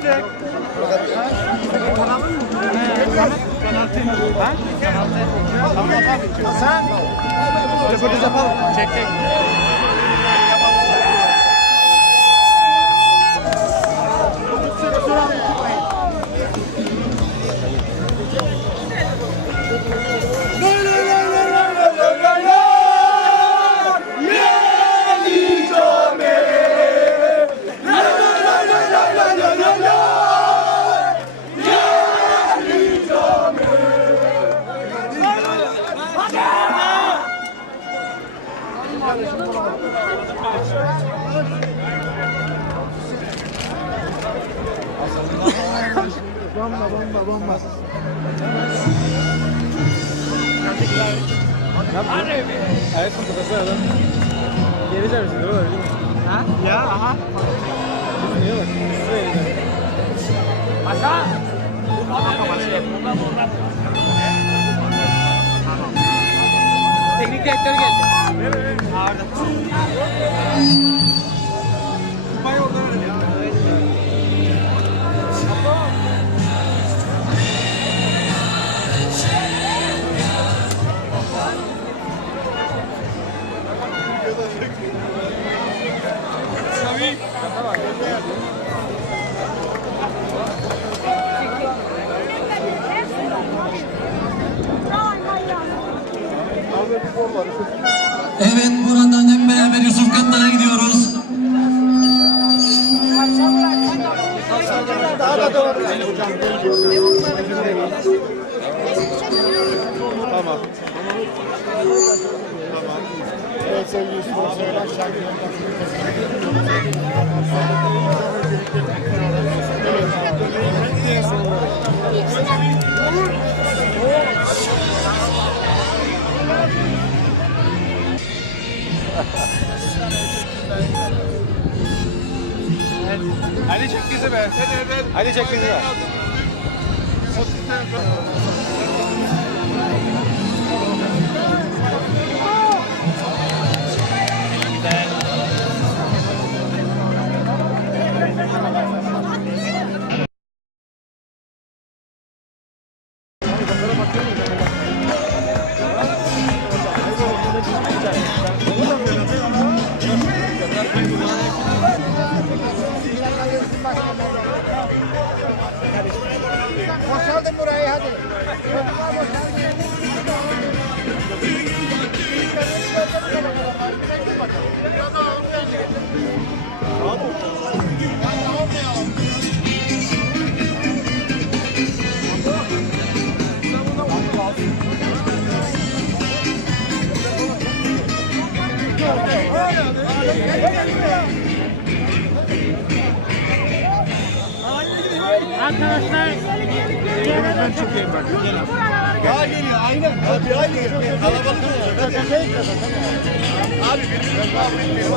Gireyim ben. Sen Röportaj yapalım. çek çek. Bomba bomba bomba. Hayatım kafası adam. Geri çarpsın değil mi? Ha? Ya aha. Niye bak? Şuraya gidelim. Ini kayak kerja. Buradan hep beraber Yusuf Katlar'a gidiyoruz. Evet sevgili. Hadi çek bizi be. Hadi çek bizi be. Daha geliyor aynen. Abi daha geliyor. Kalabalık olacak. Abi birbirine daha bilmiyor.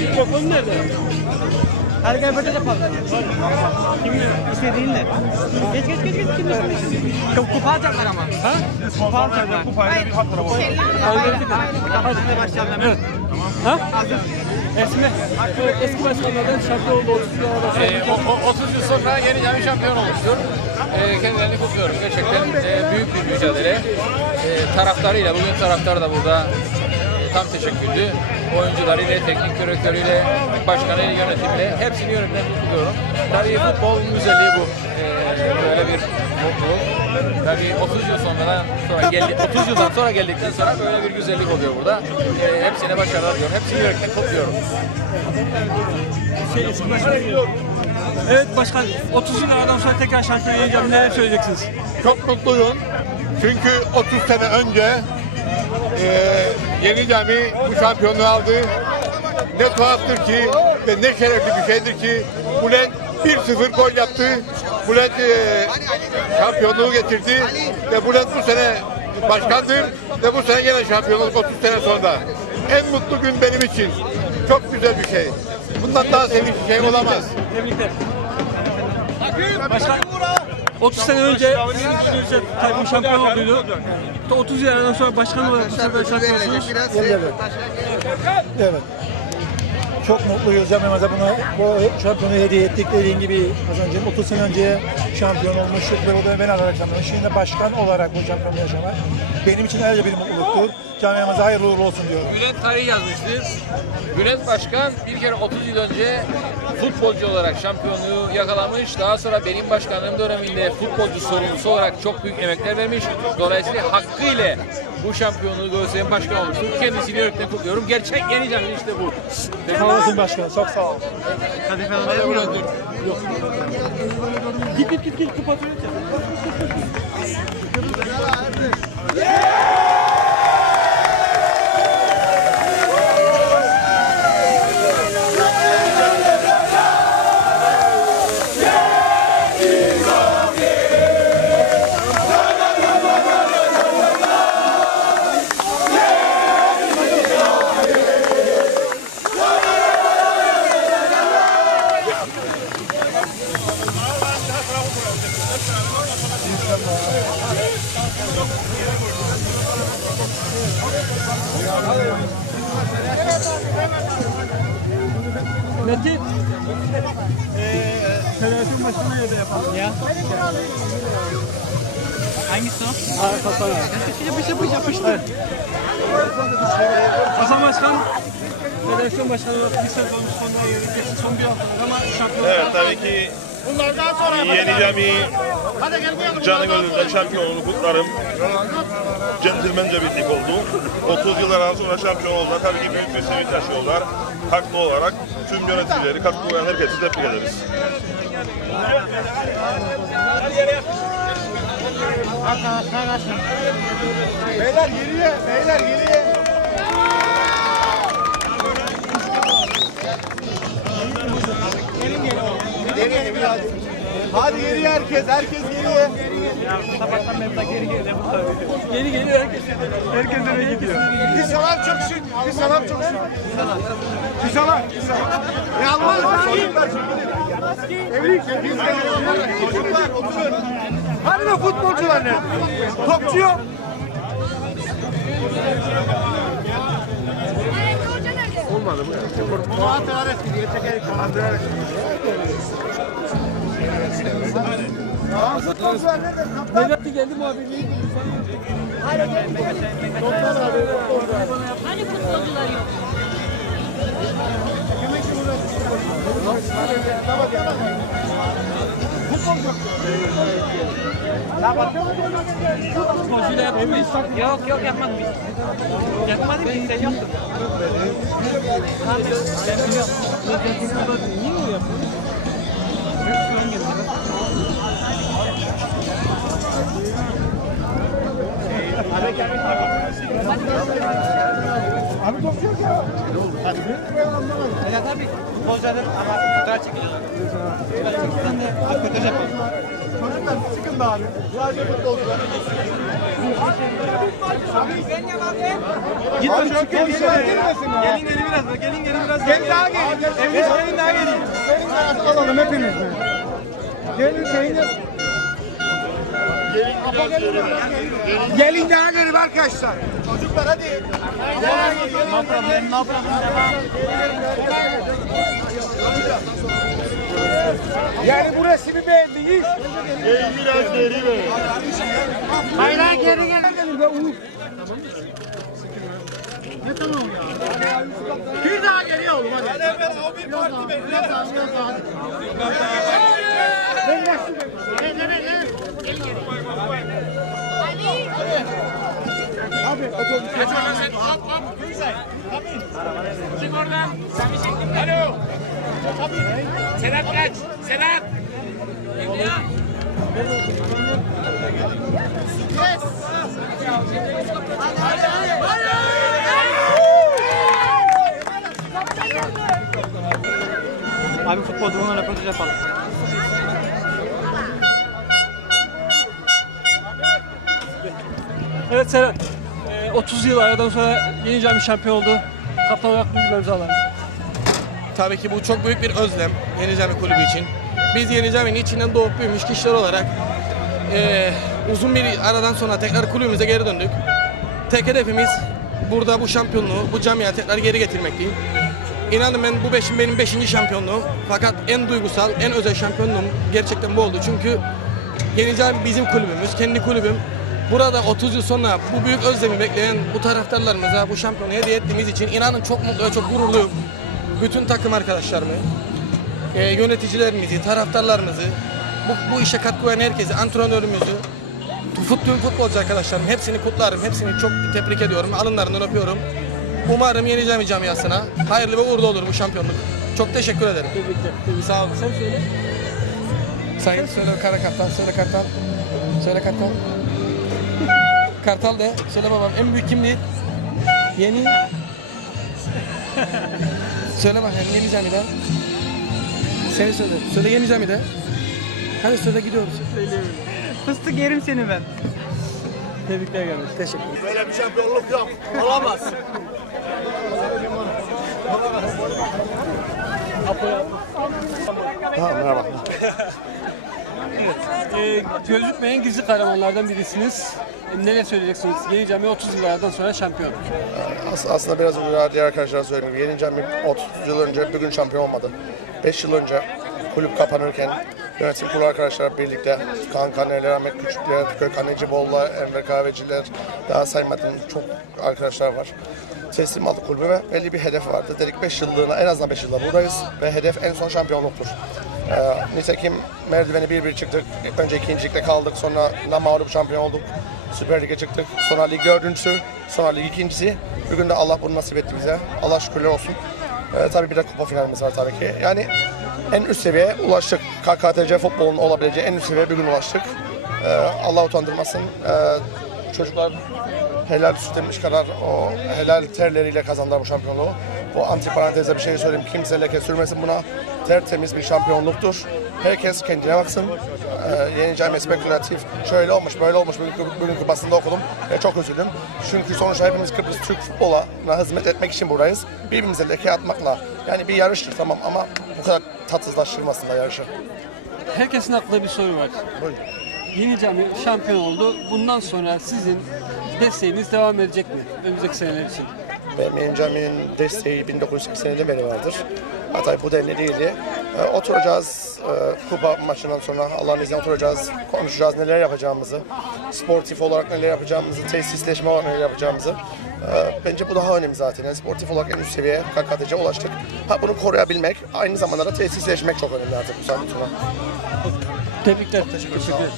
Mikrofon nerede? Hadi gel böyle yapalım. Kim istediğinle. Geç geç geç geç. Kim istediğin? Çok kupa alacaklar ama. Ha? Kupa alacaklar. Kupayla bir hat tarafı. Bir Kapasite başlayalım. Evet. Ha? Esme. Eski başkanlardan şampiyon oldu. Ee, o- o- 30 yıl sonra yeni cami şampiyon olmuştur. Ee, kendilerini kutluyorum. Gerçekten e, büyük bir mücadele. Ee, taraftarıyla, bugün taraftar da burada e, tam teşekküllü. Oyuncularıyla, teknik direktörüyle, başkanıyla, yönetimiyle hepsini yönetimden kutluyorum. Tabii futbolun güzelliği bu. Böyle bir mutluluk. Tabii 30 yıl sonra, sonra geldi, 30 yıldan sonra geldikten sonra böyle bir güzellik oluyor burada. Ee, hepsine başarılar diliyorum. Hepsini yürekten kutluyorum. Şey, eski başkan. Evet başkan. 30 yıl aradan sonra tekrar şampiyon yiyeceğim. Neler söyleyeceksiniz? Çok mutluyum. Çünkü 30 sene önce eee Yeni Cami bu şampiyonluğu aldı. Ne tuhaftır ki ve ne şerefli bir şeydir ki Bülent 1-0 gol yaptı. Bülent eee, şampiyonluğu getirdi ve Bülent bu sene başkandır ve bu sene yine şampiyonluk 30 sene sonra. En mutlu gün benim için. Çok güzel bir şey. Bundan daha sevinçli şey olamaz. Tebrikler. Başkan 30 sene önce takım şampiyon olduydu. 30 yıl aradan sonra başkan olarak bu sefer şampiyonsunuz. Evet. Çok mutluyuz camiamıza bunu bu şampiyonu hediye ettik. Dediğin gibi az önce 30 sene önce şampiyon olmuştuk ve o da ben alarak şampiyon. Şimdi başkan olarak bu şampiyonu yaşamak benim için ayrıca bir mutluluktur. Camiamıza hayırlı uğurlu olsun diyorum. Bülent tarih yazmıştır. Bülent Başkan bir kere 30 yıl önce futbolcu olarak şampiyonluğu yakalamış. Daha sonra benim başkanlığım döneminde futbolcu sorumlusu olarak çok büyük emekler vermiş. Dolayısıyla hakkıyla bu şampiyonluğu gösteren başkan olmuştur. Kendisini yürekten kutluyorum. Gerçek yeni canlı işte bu. Sağ olasın başkan. Çok sağ ol. Git git git git kapatıyor. Metin. Canın önünde şampiyonluğunu kutlarım. Centilmence bir lig oldu. 30 yıldan sonra şampiyon oldular. Tabii ki büyük bir sevinç yaşıyorlar. Haklı olarak tüm yöneticileri, katkı veren herkesi tebrik ederiz. Beyler geriye, beyler geriye. Hadi geriye herkes, herkes geriye. Sabahtan beri geri geri Yeni geliyor herkes. Herkes eve gidiyor. Bir salam çok şık, bir salam çok şık. Bir salam, bir salam. Yalnız çocuklar tebrik. Çocuklar oturun. Hani de futbolcular nerede? Topçu yok. Necati geldi muhabirliği. Hani futbolcular yok? Futbolcuyla yaptın mı? Yok yok yapmadım biz. Yapmadık ki sen yaptın. Ben biliyorum. Niye o yaptın? Ya tabii futbolcuların ama fotoğraf çekeceğiz. Fotoğraf çekilsen de röportaj yapalım. Çocuklar sıkın da abi. Sadece futbolcular. Git Abi çok gelin ya. Gelin gelin biraz. Gelin gelin biraz. Gelin daha gelin. Gelin daha gelin. Gelin alalım hepimiz. Gelin şeyini. Gelin daha gelin arkadaşlar. Çocuklar hadi. No problem, no problem. Yani bu resmi beğendiniz. Biraz geri ver. Hayır geri gelin be Uğur. Bir daha geriye oğlum hadi. Hadi o bir parti bekle. Biraz daha biraz daha hadi. Ben başlı Gel gel gel. Abi? Kaç oldu sen? Hop hop. Çık oradan. Alo. Sedat kaç. Sedat. Abi futbolcumla röportaj yapalım. Evet Serhat. Ee, 30 yıl aradan sonra Yeni Cami şampiyon oldu. Kaptan olarak duygularınızı alalım. Tabii ki bu çok büyük bir özlem Yeni Cami Kulübü için. Biz Yeni Cami'nin içinden doğup büyümüş kişiler olarak eee, uzun bir aradan sonra tekrar kulübümüze geri döndük. Tek hedefimiz burada bu şampiyonluğu, bu camiye tekrar geri getirmekti. İnanın ben bu beşin benim beşinci şampiyonluğum. Fakat en duygusal, en özel şampiyonluğum gerçekten bu oldu. Çünkü Yeni Cami bizim kulübümüz, kendi kulübüm. Burada 30 yıl sonra bu büyük özlemi bekleyen bu taraftarlarımıza bu şampiyonu hediye ettiğimiz için inanın çok mutlu ve çok gururluyum. Bütün takım arkadaşlarımı, e, yöneticilerimizi, taraftarlarımızı, bu, bu işe katkı veren herkesi, antrenörümüzü, fut- tüm futbolcu arkadaşlarım hepsini kutlarım, hepsini çok tebrik ediyorum, alınlarından öpüyorum. Umarım Yeni Cami camiasına hayırlı ve uğurlu olur bu şampiyonluk. Çok teşekkür ederim. Tebrikler. Sağ olun. Sen söyle. Sayın söyle Kara Kartal, söyle Kartal. Söyle Kartal. Kartal de, söyle babam. En büyük kimdi? Yeni. söyle bakayım Yeni Cami'de. Seni söyle. Söyle Yeni Cami'de. Hadi söyle gidiyoruz. Fıstık yerim seni ben. Tebrikler kardeş. Teşekkür Böyle bir şampiyonluk yok. Olamaz. Ee, gözükmeyen gizli kahramanlardan birisiniz. Ee, neler söyleyeceksiniz? Yeni Cami 30 yıllardan sonra şampiyon. As- aslında biraz önce diğer arkadaşlar söylediğim gibi Yeni Cami 30 yıl önce bir gün şampiyon olmadı. 5 yıl önce kulüp kapanırken yönetim kurulu arkadaşlar birlikte Kaan Kanerler, Ahmet Küçükler, Gökhan Eciboğlu'la, Enver Kahveciler, daha saymadığım çok arkadaşlar var. Teslim aldık kulübü ve belli bir hedef vardı. Dedik 5 yıllığına en azından 5 yılda buradayız ve hedef en son şampiyonluktur. Ee, nitekim merdiveni bir bir çıktık. Önce ikincilikte kaldık, sonra namağlup şampiyon olduk. Süper Lig'e çıktık. Sonra lig dördüncüsü, sonra lig ikincisi. Bugün de Allah bunu nasip etti bize. Allah şükürler olsun. Ee, tabii bir de kupa finalimiz var tabii ki. Yani en üst seviyeye ulaştık. KKTC futbolun olabileceği en üst seviyeye bugün ulaştık. Ee, Allah utandırmasın. Ee, çocuklar helal süt emmiş kadar o helal terleriyle kazandılar bu şampiyonluğu. Bu antiparanteze bir şey söyleyeyim. Kimse leke sürmesin buna. Tertemiz bir şampiyonluktur. Herkes kendine baksın. Ee, yeneceğim spekülatif. Şöyle olmuş, böyle olmuş. Bugün, bugünkü basında okudum. Ve çok üzüldüm. Çünkü sonuçta hepimiz Kıbrıs Türk futboluna hizmet etmek için buradayız. Birbirimize leke atmakla. Yani bir yarıştır tamam ama bu kadar tatsızlaştırmasın da yarışı. Herkesin aklında bir soru var. Yeni Cami şampiyon oldu. Bundan sonra sizin desteğiniz devam edecek mi? Önümüzdeki seneler için. Benim Cami'nin desteği 1980'den beri vardır. Hatta bu denli değildi. Ee, oturacağız e, kupa maçından sonra Allah'ın izniyle oturacağız, konuşacağız neler yapacağımızı, sportif olarak neler yapacağımızı, tesisleşme olarak neler yapacağımızı. Ee, bence bu daha önemli zaten. Yani sportif olarak en üst seviyeye KKTC'ye ulaştık. Ha bunu koruyabilmek, aynı zamanda da tesisleşmek çok önemli artık bu saatten sonra. Tebrikler. Teşekkür ederim.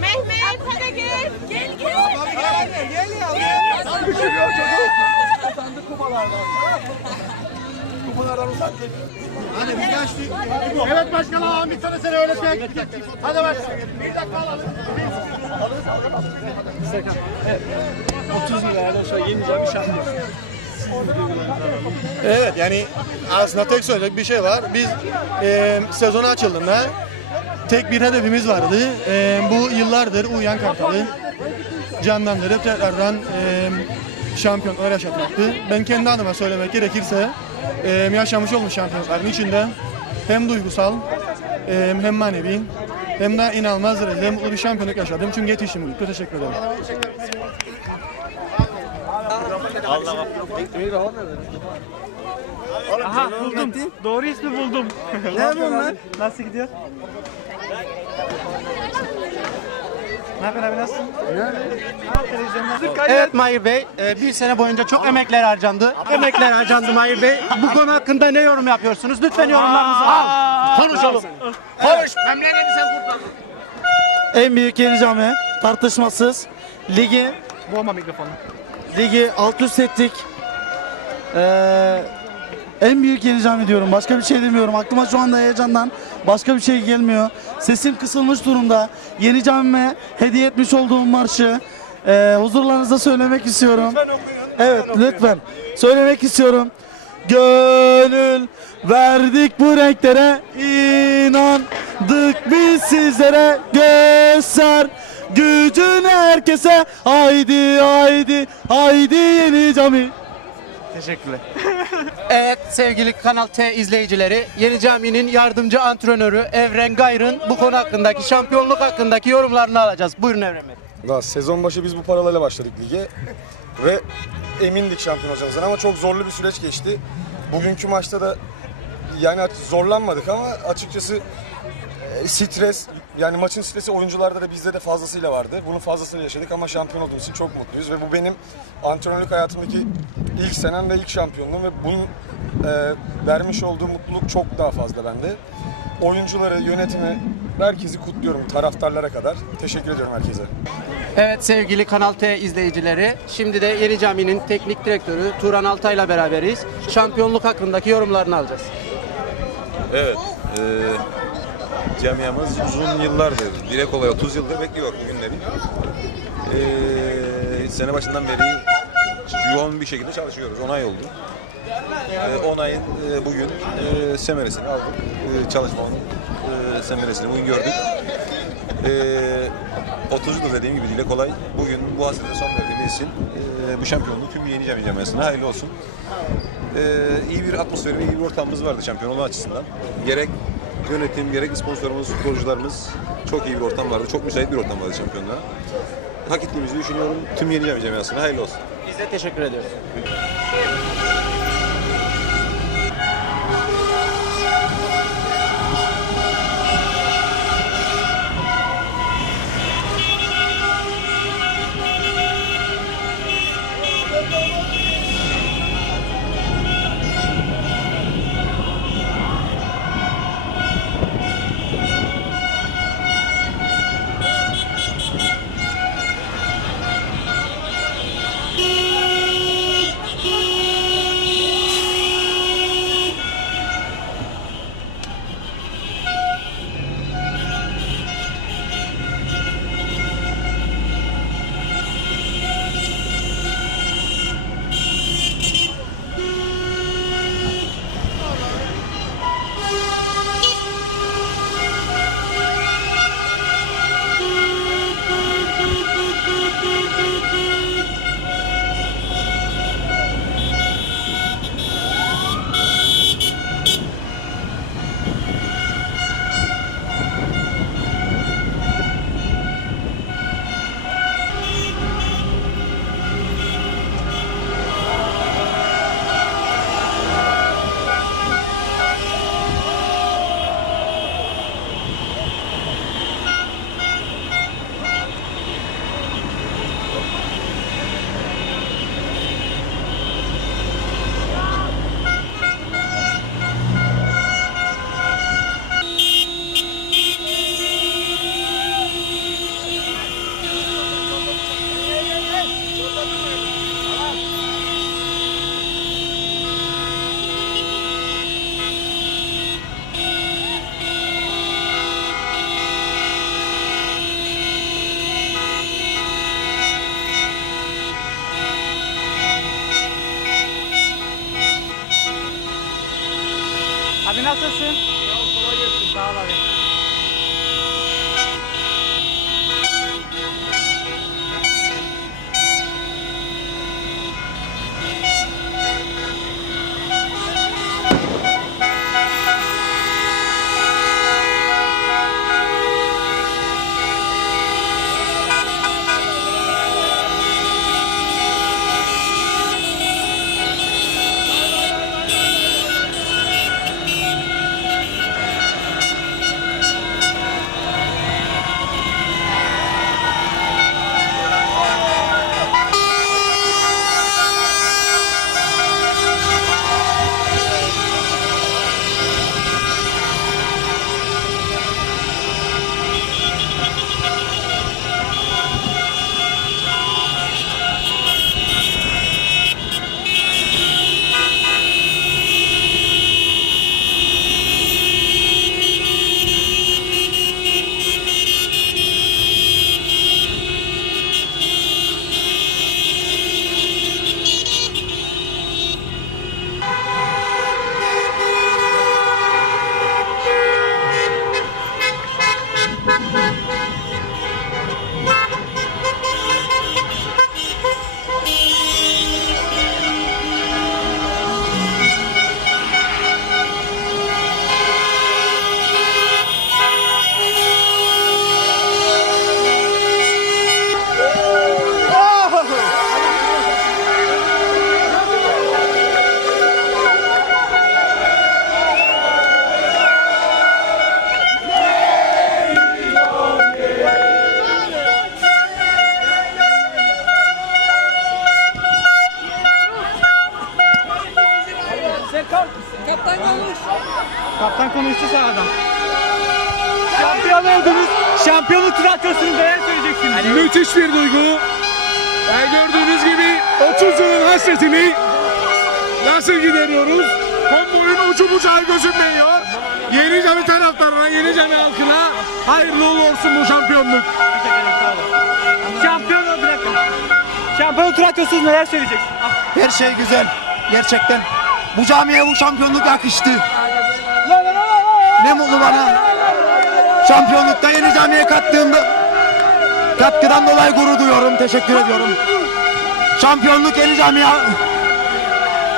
Mehmet hadi gel. Gel gel. Evet başkanım bir tane seni öyle şey. Hadi başkanım. 30 yıllardan sonra Yeni Cami şampiyon. Evet yani aslında tek söyleyecek bir şey var. Biz e, sezon açıldığında tek bir hedefimiz vardı. E, bu yıllardır uyuyan kartalı canlandırıp tekrardan e, şampiyonlar yaşatmaktı. Ben kendi adıma söylemek gerekirse e, yaşamış olmuş şampiyonların içinde hem duygusal e, hem manevi hem de inanılmaz derecede mutlu bir şampiyonluk yaşadım. Çünkü yetiştim ederim. Aha buldum. Doğru ismi buldum. ne yapıyorsun lan? Nasıl gidiyor? Ne haber abi nasılsın? Evet Mahir Bey, e, bir sene boyunca çok emekler harcandı. Emekler harcandı Mahir Bey. Bu konu hakkında ne yorum yapıyorsunuz? Lütfen yorumlarınızı al. Konuşalım. Konuş. Memleketi sen kurtar. En büyük yeni cami tartışmasız. Ligi Boğma mikrofonu. Ligi alt üst ettik. Ee, en büyük yeni cami diyorum. Başka bir şey demiyorum. Aklıma şu anda heyecandan başka bir şey gelmiyor. Sesim kısılmış durumda. Yeni camime hediye etmiş olduğum marşı e, huzurlarınızda söylemek istiyorum. Evet lütfen. Söylemek istiyorum. Gönül verdik bu renklere inandık biz sizlere göster gücünü herkese haydi haydi haydi yeni cami Teşekkürler. evet sevgili Kanal T izleyicileri, Yeni Cami'nin yardımcı antrenörü Evren Gayr'ın bu konu hakkındaki şampiyonluk hakkındaki yorumlarını alacağız. Buyurun Evren Bey. Daha sezon başı biz bu paralarla başladık lige ve emindik şampiyon olacağımızdan ama çok zorlu bir süreç geçti. Bugünkü maçta da yani zorlanmadık ama açıkçası e, stres yani maçın stresi oyuncularda da bizde de fazlasıyla vardı. Bunun fazlasını yaşadık ama şampiyon olduğumuz için çok mutluyuz ve bu benim antrenörlük hayatımdaki ilk senem ve ilk şampiyonluğum ve bunun e, vermiş olduğu mutluluk çok daha fazla bende. Oyuncuları, yönetimi, herkesi kutluyorum taraftarlara kadar. Teşekkür ediyorum herkese. Evet sevgili Kanal T izleyicileri, şimdi de Yeni Cami'nin teknik direktörü Turan Altay'la beraberiz. Şampiyonluk hakkındaki yorumlarını alacağız. Evet. E, camiamız uzun yıllardır, dile kolay 30 yıldır bekliyor günleri. E, sene başından beri yoğun bir şekilde çalışıyoruz. 10 ay oldu. E, 10 ayın e, bugün e, semeresini aldık. E, çalışmanın e, semeresini bugün gördük. E, 30 yıldır dediğim gibi dile kolay. Bugün bu hasrete son verdiğimiz için e, bu şampiyonluk tüm yeni cami camiasına hayırlı olsun. E, iyi bir atmosfer ve iyi bir ortamımız vardı şampiyonluğu açısından. Gerek yönetim, gerek sponsorumuz, futbolcularımız çok iyi bir ortam vardı. Çok müsait bir ortam vardı şampiyonluğa. Hak ettiğimizi düşünüyorum. Tüm Yeni Cami camiasına hayırlı olsun. Biz de teşekkür ediyoruz. Abi Şampiyonluk tiyatrosunun neler söyleyeceksiniz? Müthiş bir duygu. Yani gördüğünüz gibi 30 yılın hasretini nasıl gideriyoruz? Konvoyun ucu bucağı gözünmüyor. Yeni cami taraftarına, yeni cami halkına hayırlı uğurlu olsun bu şampiyonluk. Şampiyon dakika. Şampiyon tiyatrosunuz neler söyleyeceksiniz? Her şey güzel. Gerçekten. Bu camiye bu şampiyonluk yakıştı. Ne mutlu bana. Şampiyonlukta yeni camiye kattığımda katkıdan dolayı gurur duyuyorum. Teşekkür ediyorum. Şampiyonluk yeni camiye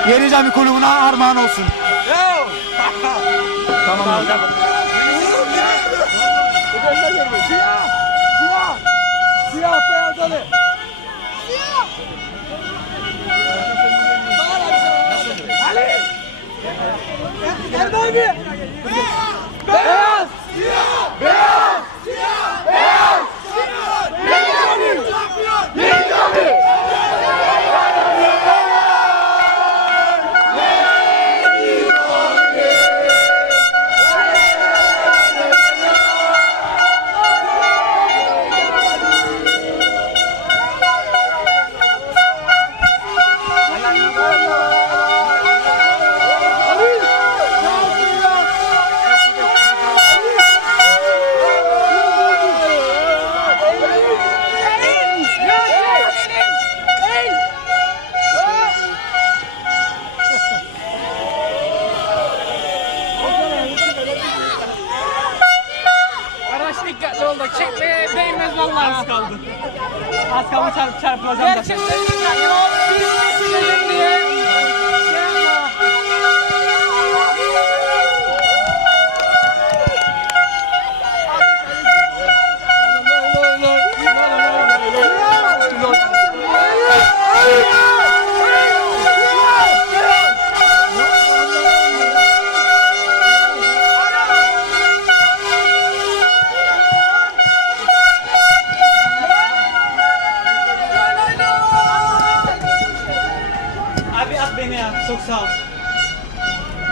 yeni cami kulübüne armağan olsun. tamam. tamam. Siyah! Siyah! Siyah beyaz alı! Siyah! Ali! Erdoğan abi! Beyaz! Beyaz! Deus! Deus! Deus!